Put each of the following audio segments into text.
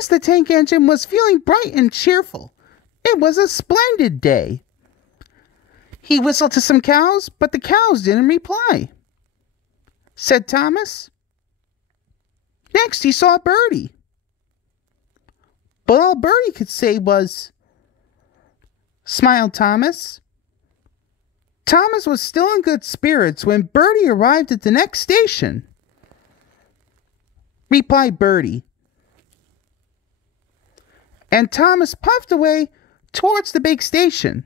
Thomas the Tank Engine was feeling bright and cheerful. It was a splendid day. He whistled to some cows, but the cows didn't reply. Said Thomas. Next he saw Birdie. But all Birdie could say was, smiled Thomas. Thomas was still in good spirits when Birdie arrived at the next station. Replied Birdie. And Thomas puffed away towards the big station.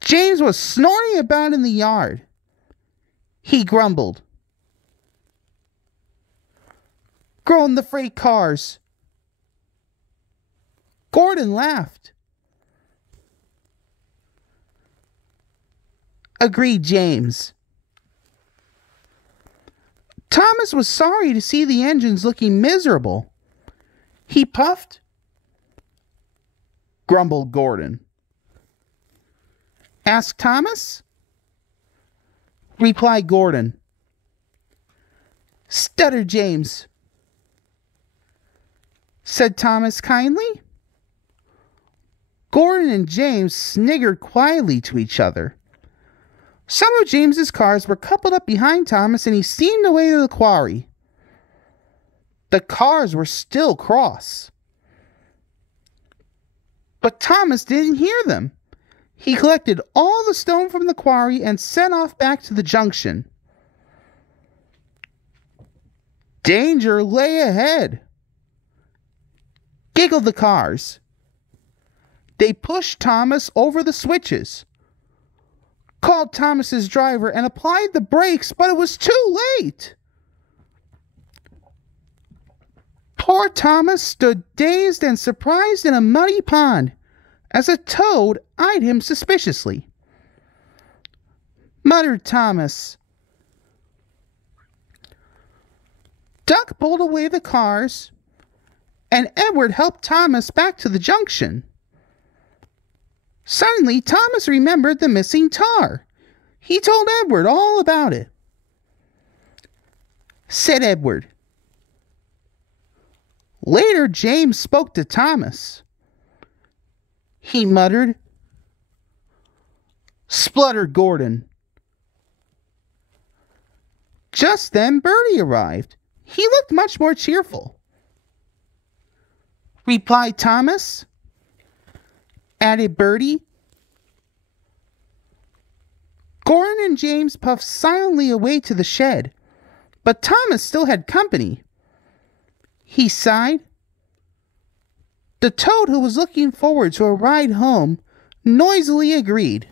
James was snorting about in the yard. He grumbled. Groaned the freight cars. Gordon laughed. Agreed James. Thomas was sorry to see the engines looking miserable. He puffed. Grumbled Gordon. Asked Thomas. Replied Gordon. Stuttered James. Said Thomas kindly. Gordon and James sniggered quietly to each other. Some of James's cars were coupled up behind Thomas, and he steamed away to the quarry. The cars were still cross. But Thomas didn't hear them. He collected all the stone from the quarry and set off back to the junction. Danger lay ahead, giggled the cars. They pushed Thomas over the switches, called Thomas's driver, and applied the brakes, but it was too late. Poor Thomas stood dazed and surprised in a muddy pond as a toad eyed him suspiciously. Muttered Thomas. Duck pulled away the cars, and Edward helped Thomas back to the junction. Suddenly, Thomas remembered the missing tar. He told Edward all about it. Said Edward. Later, James spoke to Thomas. He muttered. Spluttered Gordon. Just then, Birdie arrived. He looked much more cheerful. Replied Thomas. Added Birdie. Gordon and James puffed silently away to the shed, but Thomas still had company. He sighed. The toad, who was looking forward to a ride home, noisily agreed.